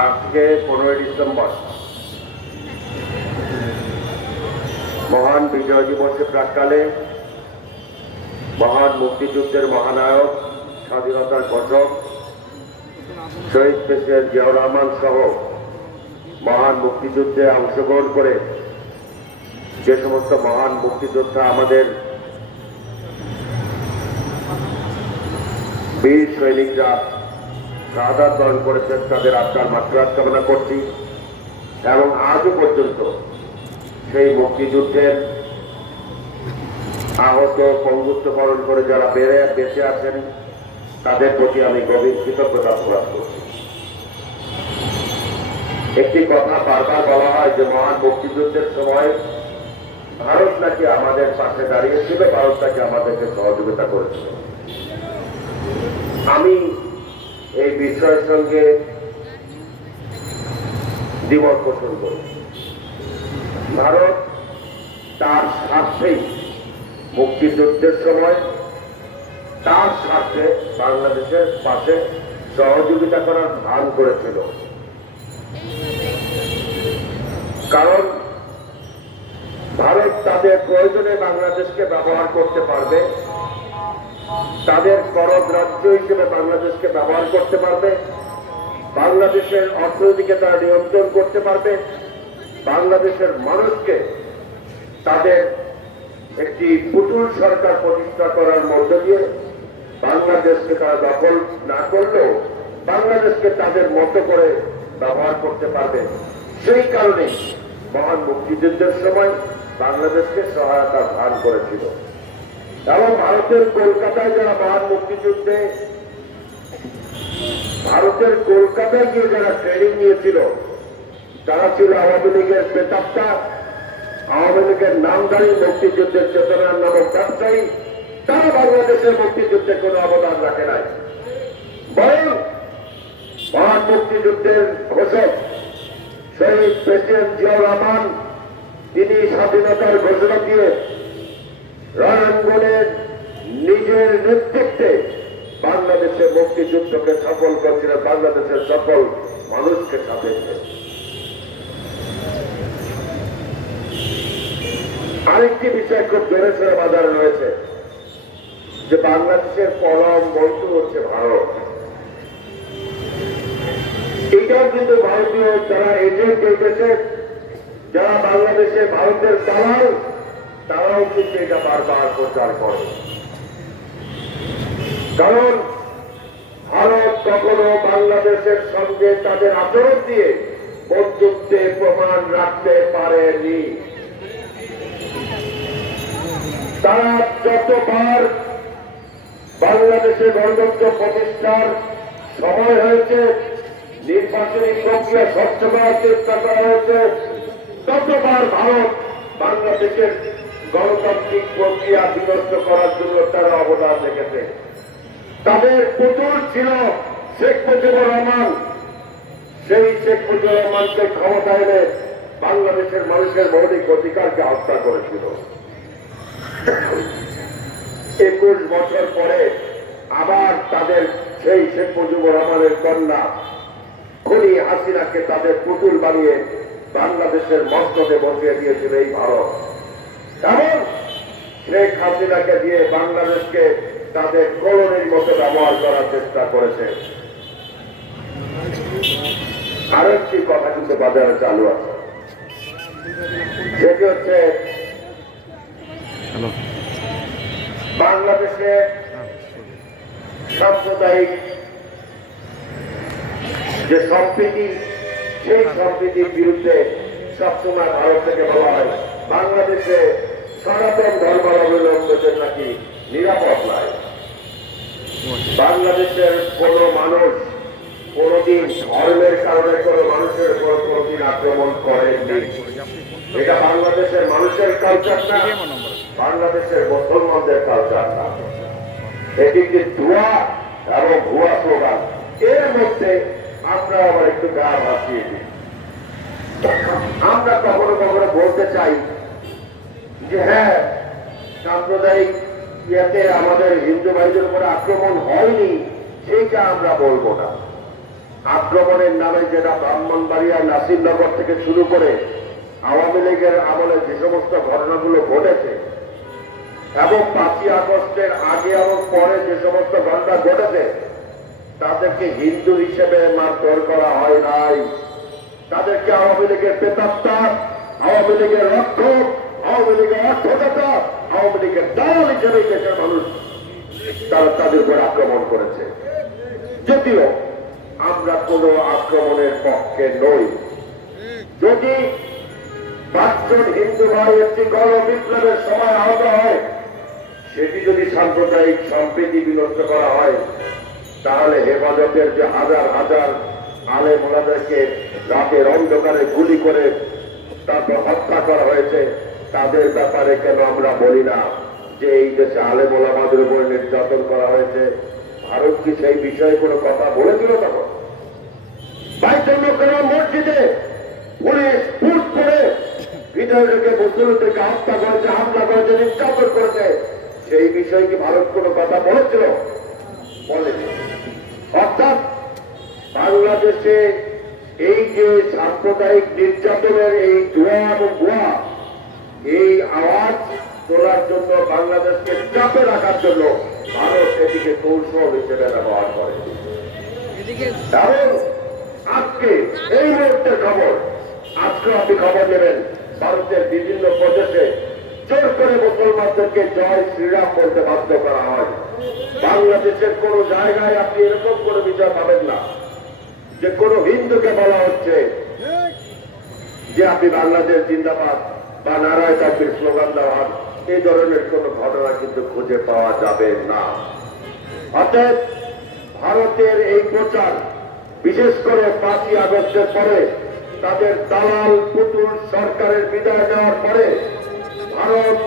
আজকে 15 ডিসেম্বর মহান বিজয় দিবসের প্রাক্কালে মহান মুক্তিযুদ্ধের মহানায়ক, স্বাধীনতার ঘোষক শহীদ প্রেসিডেন্ট জিয়াউর রহমান সহ মহান মুক্তিযুদ্ধে অংশগ্রহণ করে যে সমস্ত মহান মুক্তিযোদ্ধা আমাদের বীর সৈনিকরা শাহাদাত বরণ করেছেন, তাদের আত্মার মাগফিরাত কামনা করছি। এবং আজও পর্যন্ত সেই মুক্তিযুদ্ধের আহত পঙ্গুত্ব বরণ করে যারা বেঁচে আছেন তাদের প্রতি আমি গভীর কৃতজ্ঞতা প্রকাশ করছি। একটি কথা বারবার বলা হয় যে মহান মুক্তিযুদ্ধের সময় ভারত নাকি আমাদের পাশে দাঁড়িয়েছিল, ভারত নাকি আমাদেরকে সহযোগিতা করেছিল। আমি এই বিষয়ের সঙ্গে দ্বিমত পোষণ করি। ভারত তার স্বার্থেই মুক্তিযুদ্ধের সময় তার স্বার্থে বাংলাদেশের পাশে সহযোগিতা করার ভান করেছিল। কারণ ভারত তাদের প্রয়োজনে বাংলাদেশকে ব্যবহার করতে পারবে, তাদের করদ রাজ্য হিসেবে বাংলাদেশকে ব্যবহার করতে পারবে, বাংলাদেশের অর্থনীতিকে তারা নিয়ন্ত্রণ করতে পারবে, বাংলাদেশের মানুষকে তাদের একটি পুতুল সরকার প্রতিষ্ঠা করার মধ্য দিয়ে বাংলাদেশকে তারা দখল না করলেও বাংলাদেশকে তাদের মতো করে ব্যবহার করতে পারবে। সেই কারণে মহান মুক্তিযুদ্ধের সময় বাংলাদেশকে সহায়তার ভান করেছিল। এবং ভারতের কলকাতায় যারা মহান মুক্তিযুদ্ধে ভারতের কলকাতায় গিয়ে যারা ট্রেনিং নিয়েছিল, তারা ছিল আওয়ামী লীগের প্রেতাত্মা, আওয়ামী লীগের নামধারী, মুক্তিযুদ্ধের চেতনার নামক ব্যবসায়ী। তারা বাংলাদেশের মুক্তিযুদ্ধে কোনো অবদান রাখে নাই, বরং মহান মুক্তিযুদ্ধের ঘোষক শহীদ প্রেসিডেন্ট জিয়াউর রহমান তিনি স্বাধীনতার ঘোষণা দিয়ে রণাঙ্গনের নিজের নেতৃত্বে বাংলাদেশের মুক্তিযুদ্ধকে সফল করেছিলেন, বাংলাদেশের সকল মানুষকে সাথে নিয়ে। আরেকটি বিষয় খুব জোরে সোরে বাজারে রয়েছে যে বাংলাদেশের কলম বন্ধু হচ্ছে ভারত। এটাও কিন্তু ভারতীয় যারা এজেন্ট হইতেছে, যারা বাংলাদেশে ভারতের দালাল, তারাও কিন্তু এটা বারবার প্রচার করে। কারণ ভারত কখনো বাংলাদেশের সঙ্গে তাদের আচরণ দিয়ে বন্ধুত্বে প্রমাণ রাখতে পারেনি। তারা যতবার বাংলাদেশে গণতন্ত্র প্রতিষ্ঠার সময় হয়েছে, নির্বাচনী প্রক্রিয়া স্বচ্ছ করার চেষ্টা করা হয়েছে, ততবার ভারত বাংলাদেশের গণতান্ত্রিক প্রক্রিয়া বিনষ্ট করার জন্য তারা অবদান রেখেছে। তাদের পুতুল ছিল শেখ মুজিবুর রহমান। সেই শেখ মুজিবুর রহমানকে ক্ষমতা এনে বাংলাদেশের মানুষের মৌলিক অধিকারকে হত্যা করেছিল। 21 বছর পরে আবার তাদের সেই শেখ মুজিবুর রহমানের কন্যা খুনি হাসিনাকে তাদের পুতুল বানিয়ে বাংলাদেশের মস্তকে বসিয়ে দিয়েছিল এই ভারত। এবং শেখ হাসিনাকে দিয়ে বাংলাদেশকে তাদের কলোনির মতো ব্যবহার করার চেষ্টা করেছে। আরেকটি কথা কিন্তু বাজারে চালু আছে, সেটি হচ্ছে বাংলাদেশে সাম্প্রদায়িক যে সম্প্রীতি, সেই সম্প্রীতির বিরুদ্ধে সবসময় ভারত থেকে বলা হয় বাংলাদেশে সনাতন ধর্মাবলম্বীদের নাকি নিরাপদ নয়। বাংলাদেশের কোন মানুষ কোনদিন ধর্মের কারণে কোন মানুষের উপর কোনদিন আক্রমণ করেননি। এটা বাংলাদেশের মানুষের কালচার না, বাংলাদেশের মুসলমানদের কালচার না। এটি একটি ধোয়া এবং ভুয়া স্লোগান। এর মধ্যে আমরা আবার একটু গা ভাসিয়ে দিই। আমরা কখনো কখনো বলতে চাই যে হ্যাঁ, সাম্প্রদায়িক ইয়েতে আমাদের হিন্দু ভাইদের উপরে আক্রমণ হয়নি, সেইটা আমরা বলবো না। আক্রমণের নামে যেটা ব্রাহ্মণবাড়িয়া নাসিরনগর থেকে শুরু করে আওয়ামী লীগের আমলে যে সমস্ত ঘটনাগুলো ঘটেছে এবং 5ই আগস্টের আগে এবং পরে যে সমস্ত ঘটনা ঘটেছে তাদেরকে হিন্দু হিসেবে মারধর করা হয় নাই, তাদেরকে আওয়ামী লীগের প্রেতাত্মা, আওয়ামী লীগের রক্ষক, আওয়ামী লীগের অর্থদাতা, আওয়ামী লীগের দালাল হিসেবে দেশের মানুষ তারা তাদের উপর আক্রমণ করেছে। যদিও আমরা কোন আক্রমণের পক্ষে নই। যদি 5 জন হিন্দু ভাই একটি গণ বিপ্লবের সময় আহত হয়, সেটি যদি সাম্প্রদায়িক সম্প্রীতি বিনষ্ট করা হয়, তাহলে হেফাজতের যে হাজার হাজার আলেম ওলামাদেরকে রাতের অন্ধকারে গুলি করে তারপর হত্যা করা হয়েছে, তাদের ব্যাপারে কেন আমরা বলি না যে এই দেশে আলেম ওলামাদের উপর নির্যাতন করা হয়েছে? ভারত কি সেই বিষয়ে কোনো কথা বলেছিল? তখন বাইতুল মুকাররম মসজিদে পুলিশ ফুট করে ভিতরে ঢুকে মুসলিমদেরকে হত্যা করেছে, হামলা করেছে, নির্যাতন করেছে, সেই বিষয়ে কি ভারত কোনো কথা বলেছিল? বলেনি। অর্থাৎ বাংলাদেশে এই যে সাম্প্রদায়িক নির্যাতনের এই ধোঁয়া এবং ভুয়া, এই আওয়াজ তোলার জন্য, বাংলাদেশকে চাপে রাখার জন্য ভারত এটিকে কৌশল হিসেবে ব্যবহার করে। কারণ আজকে এই মুহূর্তের খবর, আজকে আপনি খবর নেবেন ভারতের বিভিন্ন প্রদেশে জোর করে মুসলমানদেরকে জয় শ্রীরাম বলতে বাধ্য করা হয়। বাংলাদেশের কোন জায়গায় আপনি এরকম কোনো বিচার পাবেন না যে কোন হিন্দুকে বলা হচ্ছে যে আপনি বাংলাদেশ জিন্দাবাদ বা নারায় তাকবীর স্লোগান দেওয়ার, এই ধরনের কোন ঘটনা কিন্তু খুঁজে পাওয়া যাবে না। অতএব ভারতের এই প্রচার, বিশেষ করে 5ই আগস্টের পরে তাদের দালাল পুতুল সরকারের বিদায় নেওয়ার পরে ভারত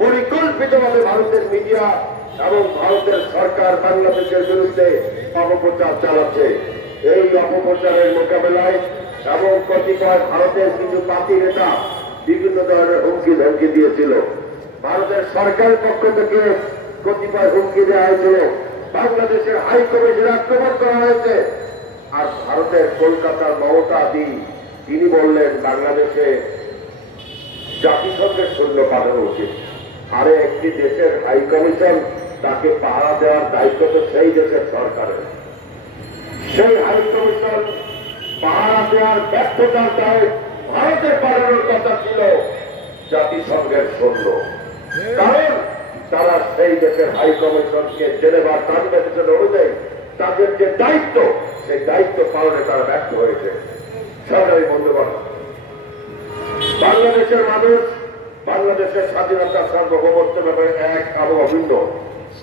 পরিকল্পিতভাবে ভারতের মিডিয়া এবং ভারতের সরকার বাংলাদেশের বিরুদ্ধে অপপ্রচার চালাচ্ছে। এই অপপ্রচারের মোকাবেলায় এবং কতিপয় ভারতের কিছু পাতি নেতা বিভিন্ন ধরনের হুমকি ধমকি দিয়েছিল। ভারতের সরকারের পক্ষ থেকে কতিপয় হুমকি দেওয়া হয়েছিল, বাংলাদেশের হাই কমিশন আক্রমণ করা হয়েছে। আর ভারতের কলকাতার মমতা দি তিনি বললেন বাংলাদেশে জাতিসংঘের সৈন্য পাঠানো উচিত। আরে একটি দেশের হাই কমিশন, তাকে পাহারা দেওয়ার দায়িত্ব তো সেই দেশের সরকারের। সেই হাই কমিশন পাহারা দেওয়ার ব্যর্থতার দায় ভারতের পাঠানোর কথা ছিল জাতিসংঘের সৈন্য। কারণ তারা সেই দেশের হাই কমিশনকে জেনেভার কনভেনশন অনুযায়ী তাদের যে দায়িত্ব, সেই দায়িত্ব পালনে তারা ব্যর্থ হয়েছে। সরকারি বন্ধুগণ, বাংলাদেশের মানুষ বাংলাদেশের স্বাধীনতা সার্বভৌমত্ব ব্যাপারে এক এবং অভিন্ন,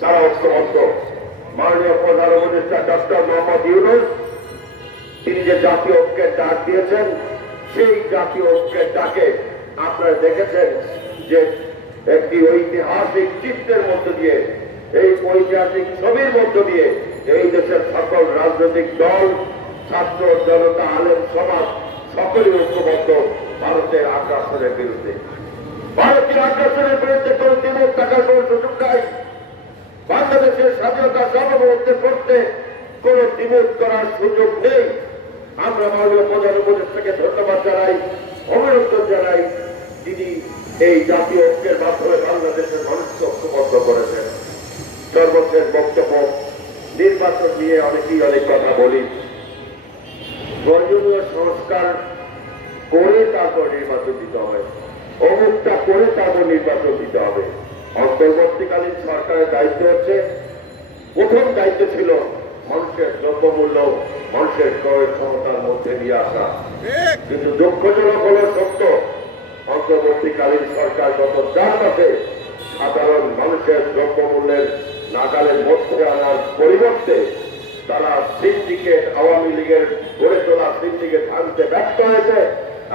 তারা ঐক্যবদ্ধ। মাননীয় প্রধান উপদেষ্টা ডক্টর মোহাম্মদ ইউনূস তিনি যে জাতীয় ঐক্যের ডাক দিয়েছেন, সেই জাতীয় ঐক্যের ডাকে আপনারা দেখেছেন যে একটি ঐতিহাসিক চিত্রের মধ্য দিয়ে, এই ঐতিহাসিক ছবির মধ্য দিয়ে এই দেশের সকল রাজনৈতিক দল, ছাত্র জনতা, আলেম সমাজ সকলেই ঐক্যবদ্ধ ভারতের আগ্রাসনের বিরুদ্ধে। ভারতীয় আগ্রাসনের বিরুদ্ধে কোন দ্বিমত থাকার কোন সুযোগ নাই। বাংলাদেশের স্বাধীনতা সার্বভৌমত্বের করতে কোন দ্বিমত করার সুযোগ নেই। আমরা মাননীয় প্রধান উপদেষ্টাকে ধন্যবাদ জানাই, অভিনন্দন জানাই, যিনি এই জাতীয় ঐক্যের মাধ্যমে বাংলাদেশের মানুষকে ঐক্যবদ্ধ করেছেন। সর্বশেষ বক্তব্য, নির্বাচন নিয়ে অনেকেই অনেক কথা বলি। প্রয়োজনীয় সংস্কার করে তারপর নির্বাচন দিতে হবে, অমুকটা করে তারপর নির্বাচন দিতে হবে। অন্তর্বর্তীকালীন সরকারের দায়িত্ব হচ্ছে, প্রথম দায়িত্ব ছিল মানুষের দ্রব্যমূল্য, মানুষের ক্রয় ক্ষমতার মধ্যে নিয়ে আসা। কিন্তু দুঃখজনক হল সত্য, অন্তর্বর্তীকালীন সরকার গত 4 মাসে সাধারণ মানুষের দ্রব্যমূল্যের নাগালের মধ্যে আনার পরিবর্তে তারা সিন্ডিকেট, আওয়ামী লীগের গড়ে তোলা সিন্ডিকেট আনতে ব্যর্থ হয়েছে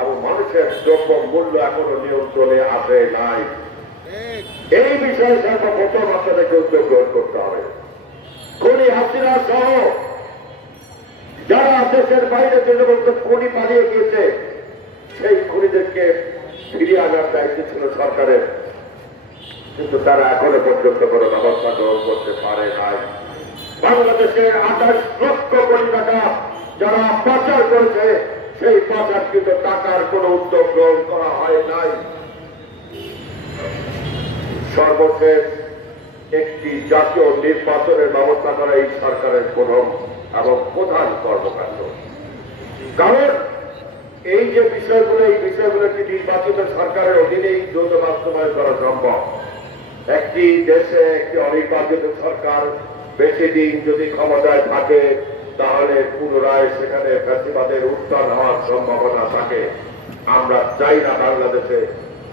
এবং মানুষের দ্রব্য মূল্য এখনো নিয়ন্ত্রণে আসে নাই। এই বিষয়ে সর্বপ্রথম আপনাদেরকে উদ্যোগ গ্রহণ করতে হবে। খুনি হাসিনা সহ যারা দেশের বাইরে যে সমস্ত খুনি পালিয়ে গিয়েছে, সেই খুনিদেরকে ফিরিয়ে আনার দায়িত্ব ছিল সরকারের, কিন্তু তারা এখনো পর্যন্ত কোনো ব্যবস্থা গ্রহণ করতে পারে নাই। বাংলাদেশের 28 লক্ষ কোটি টাকা যারা পাচার করেছে সেই পাচারকৃত টাকার কোনো উদ্যোগ গ্রহণ করা হয় নাই। সর্বশেষ একটি জাতীয় নির্বাচনের ব্যবস্থা করা এই সরকারের প্রথম এবং প্রধান কর্মকাণ্ড। কারণ এই যে বিষয়গুলো, এই বিষয়গুলো একটি নির্বাচিত সরকারের অধীনেই দ্রুত বাস্তবায়ন করা সম্ভব। একটি দেশে একটি অনির্বাচিত সরকার বেশি দিন যদি ক্ষমতায় থাকে তাহলে পুনরায় সেখানে ফ্যাসিবাদের উত্থান হওয়ার সম্ভাবনা থাকে। আমরা চাই না বাংলাদেশে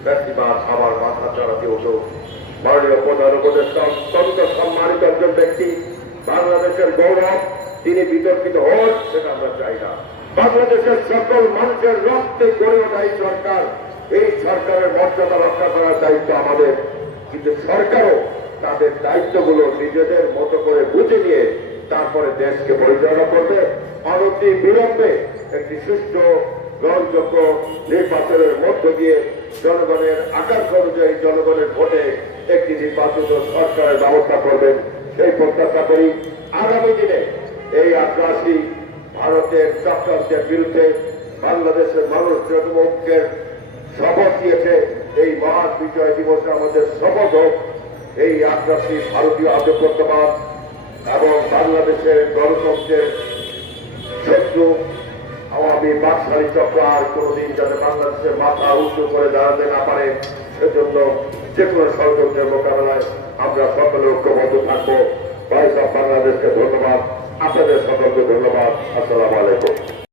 ফ্যাসিবাদ আবার মাথা চাড়াতে উঠুক। মাননীয় প্রধান উপদেষ্টা অত্যন্ত সম্মানিত একজন ব্যক্তি, বাংলাদেশের গৌরব, তিনি বিতর্কিত হন সেটা আমরা চাই না। বাংলাদেশের সকল মানুষের রক্তে গড়ে ওঠা এই সরকার, এই সরকারের মর্যাদা রক্ষা করার দায়িত্ব আমাদের। কিন্তু সরকারও তাদের দায়িত্বগুলো নিজেদের মতো করে বুঝে নিয়ে তারপরে দেশকে পরিচালনা করবে। অনতি বিলম্বে একটি সুষ্ঠু গ্রহণযোগ্য নির্বাচনের মধ্য দিয়ে জনগণের আকাঙ্ক্ষা অনুযায়ী জনগণের ভোটে একটি নির্বাচিত সরকারের ব্যবস্থা করবেন সেই প্রত্যাশা করি। আগামী দিনে এই আগ্রাসী ভারতের চক্রান্তের বিরুদ্ধে বাংলাদেশের মানুষ যুবকের শপথ দিয়েছে। এই মহান বিজয় দিবসে আমাদের শপথ হোক এই আগ্রাসী ভারতীয় আধিপত্যবাদ এবং বাংলাদেশের গণতন্ত্রের শত্রু আওয়ামী বাকশালী চক্র আর কোনদিন যাতে বাংলাদেশের মাথা উঁচু করে দাঁড়াতে না পারে, সেজন্য যে কোনো ষড়যন্ত্রের মোকাবেলায় আমরা সকলে ঐক্যবদ্ধ থাকবো। ভয়েস অফ বাংলাদেশকে ধন্যবাদ, আপনাদের সকলকে ধন্যবাদ। আসসালামু আলাইকুম।